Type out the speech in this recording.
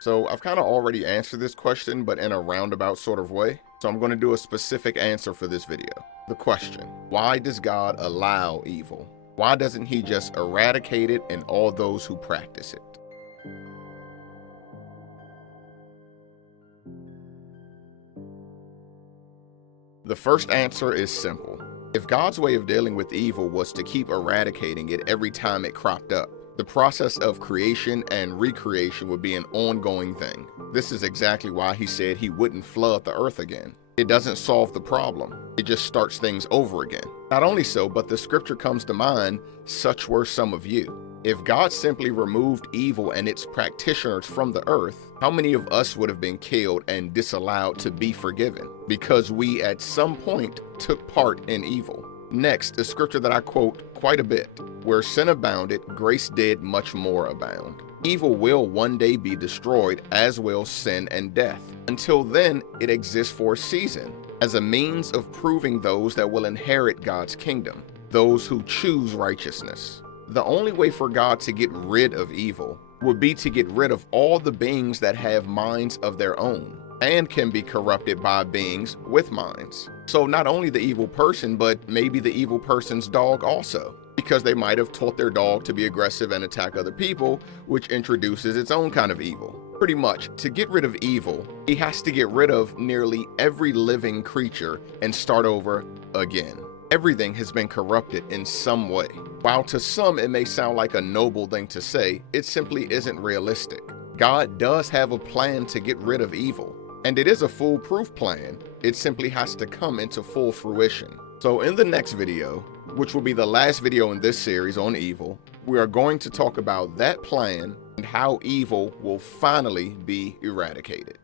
So I've kind of already answered this question, but in a roundabout sort of way. So I'm going to do a specific answer for this video. The question: why does God allow evil? Why doesn't he just eradicate it and all those who practice it? The first answer is simple. If God's way of dealing with evil was to keep eradicating it every time it cropped up, the process of creation and recreation would be an ongoing thing. This is exactly why he said he wouldn't flood the earth again. It doesn't solve the problem. It just starts things over again. Not only so, but the scripture comes to mind, "Such were some of you." If God simply removed evil and its practitioners from the earth, how many of us would have been killed and disallowed to be forgiven because we at some point took part in evil? Next, a scripture that I quote quite a bit: "Where sin abounded, grace did much more abound." Evil will one day be destroyed, as will sin and death. Until then, it exists for a season, as a means of proving those that will inherit God's kingdom, those who choose righteousness. The only way for God to get rid of evil would be to get rid of all the beings that have minds of their own and can be corrupted by beings with minds. So not only the evil person, but maybe the evil person's dog also, because they might have taught their dog to be aggressive and attack other people, which introduces its own kind of evil. Pretty much, to get rid of evil, he has to get rid of nearly every living creature and start over again. Everything has been corrupted in some way. While to some it may sound like a noble thing to say, it simply isn't realistic. God does have a plan to get rid of evil, and it is a foolproof plan. It simply has to come into full fruition. So in the next video, which will be the last video in this series on evil, we are going to talk about that plan and how evil will finally be eradicated.